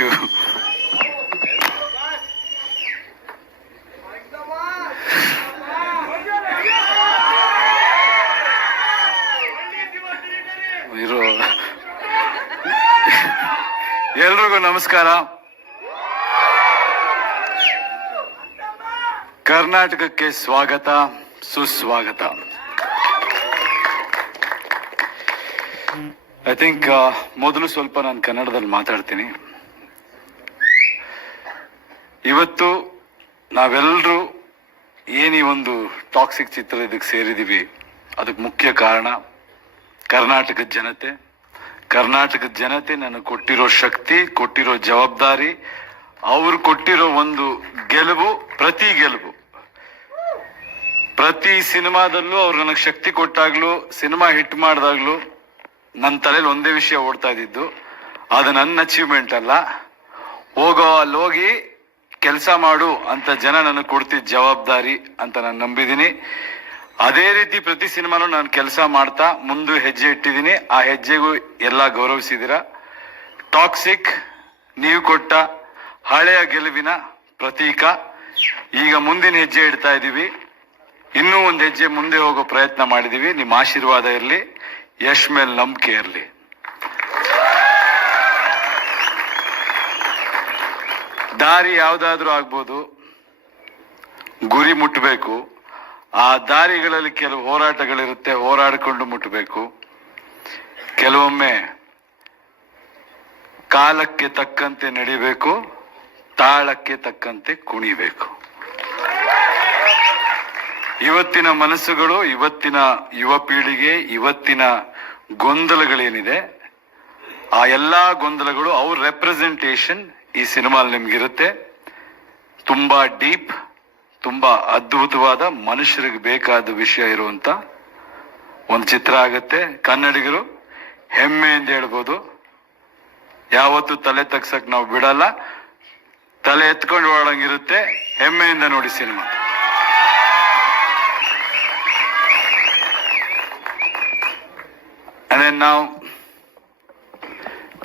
you. ಎಲ್ರಿಗೂ ನಮಸ್ಕಾರ. ಕರ್ನಾಟಕಕ್ಕೆ ಸ್ವಾಗತ, ಸುಸ್ವಾಗತ. ಐ ಥಿಂಕ್ ಮೊದಲು ಸ್ವಲ್ಪ ನಾನು ಕನ್ನಡದಲ್ಲಿ ಮಾತಾಡ್ತೀನಿ. ಇವತ್ತು ನಾವೆಲ್ಲರೂ ಈ ಒಂದು ಟಾಕ್ಸಿಕ್ ಚಿತ್ರ ಇದಕ್ಕೆ ಸೇರಿದೀವಿ, ಅದಕ್ಕೆ ಮುಖ್ಯ ಕಾರಣ ಕರ್ನಾಟಕದ ಜನತೆ. ಕರ್ನಾಟಕದ ಜನತೆ ನನಗೆ ಕೊಟ್ಟಿರೋ ಶಕ್ತಿ, ಕೊಟ್ಟಿರೋ ಜವಾಬ್ದಾರಿ, ಅವರು ಕೊಟ್ಟಿರೋ ಒಂದು ಗೆಲುವು, ಪ್ರತಿ ಸಿನಿಮಾದಲ್ಲೂ ಅವ್ರು ನನಗೆ ಶಕ್ತಿ ಕೊಟ್ಟಾಗ್ಲೂ, ಸಿನಿಮಾ ಹಿಟ್ ಮಾಡಿದಾಗ್ಲೂ ನನ್ನ ತಲೆಯಲ್ಲಿ ಒಂದೇ ವಿಷಯ ಓಡ್ತಾ ಇದ್ದಿದ್ದು, ಅದು ನನ್ನ ಅಚೀವ್ಮೆಂಟ್ ಅಲ್ಲ, ಅಲ್ಲಿ ಹೋಗಿ ಕೆಲಸ ಮಾಡು ಅಂತ ಜನ ನನಗೆ ಕೊಡ್ತಿದ್ದ ಜವಾಬ್ದಾರಿ ಅಂತ ನಾನು ನಂಬಿದ್ದೀನಿ. ಅದೇ ರೀತಿ ಪ್ರತಿ ಸಿನಿಮಾನು ನಾನು ಕೆಲಸ ಮಾಡ್ತಾ ಮುಂದೆ ಹೆಜ್ಜೆ ಇಟ್ಟಿದ್ದೀನಿ. ಆ ಹೆಜ್ಜೆಗೂ ಎಲ್ಲ ಗೌರವಿಸಿದ್ದೀರಾ. ಟಾಕ್ಸಿಕ್ ನೀವು ಕೊಟ್ಟ ಹಳೆಯ ಗೆಲುವಿನ ಪ್ರತೀಕ. ಈಗ ಮುಂದಿನ ಹೆಜ್ಜೆ ಇಡ್ತಾ ಇದ್ದೀವಿ. ಇನ್ನೂ ಒಂದು ಹೆಜ್ಜೆ ಮುಂದೆ ಹೋಗೋ ಪ್ರಯತ್ನ ಮಾಡಿದೀವಿ. ನಿಮ್ಮ ಆಶೀರ್ವಾದ ಇರಲಿ, ಯಶ್ ಮೇಲೆ ನಂಬಿಕೆ ಇರಲಿ. ದಾರಿ ಯಾವ್ದಾದ್ರೂ ಆಗ್ಬೋದು, ಗುರಿ ಮುಟ್ಟಬೇಕು. ಆ ದಾರಿಗಳಲ್ಲಿ ಕೆಲವು ಹೋರಾಟಗಳಿರುತ್ತೆ, ಹೋರಾಡಿಕೊಂಡು ಮುಟ್ಟಬೇಕು. ಕೆಲವೊಮ್ಮೆ ಕಾಲಕ್ಕೆ ತಕ್ಕಂತೆ ನಡಿಬೇಕು, ತಾಳಕ್ಕೆ ತಕ್ಕಂತೆ ಕುಣಿಬೇಕು. ಇವತ್ತಿನ ಮನಸ್ಸುಗಳು, ಇವತ್ತಿನ ಯುವ ಪೀಳಿಗೆ, ಇವತ್ತಿನ ಗೊಂದಲಗಳೇನಿದೆ, ಆ ಎಲ್ಲಾ ಗೊಂದಲಗಳು ಅವ್ರ ರೆಪ್ರೆಸೆಂಟೇಷನ್ ಈ ಸಿನಿಮಾಲ್ ನಿಮ್ಗಿರುತ್ತೆ. ತುಂಬಾ ಡೀಪ್, ತುಂಬಾ ಅದ್ಭುತವಾದ, ಮನುಷ್ಯರಿಗೆ ಬೇಕಾದ ವಿಷಯ ಇರುವಂತ ಒಂದು ಚಿತ್ರ ಆಗುತ್ತೆ. ಕನ್ನಡಿಗರು ಹೆಮ್ಮೆಯಿಂದ ಹೇಳ್ಬೋದು, ಯಾವತ್ತು ತಲೆ ತಗ್ಸಕ್ ನಾವು ಬಿಡಲ್ಲ, ತಲೆ ಎತ್ಕೊಂಡು ಓಡಂಗಿರುತ್ತೆ. ಹೆಮ್ಮೆಯಿಂದ ನೋಡಿ cinema. And then now,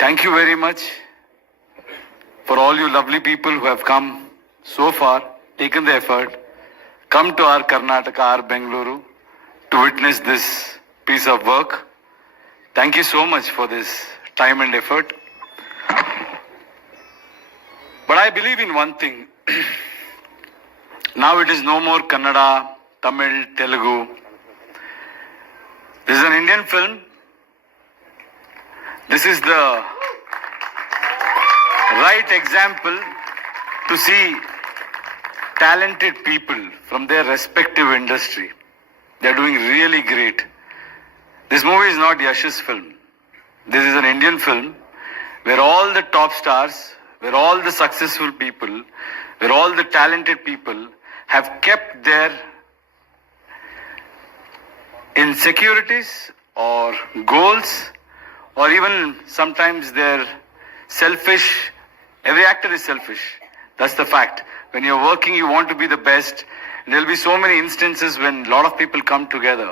thank you very much for all you lovely people who have come so far, taken the effort, come to our Karnataka, our Bengaluru, to witness this piece of work. Thank you so much for this time and effort. But I believe in one thing. Now it is no more Kannada, Tamil, Telugu. This is an Indian film. This is the right example to see talented people from their respective industry. They are doing really great. This movie is not Yash's film. This is an Indian film where all the top stars, where all the successful people, where all the talented people have kept their insecurities or goals, or even sometimes their selfish. Every actor is selfish. That's the fact. When you're working, you want to be the best. There'll be so many instances when a lot of people come together.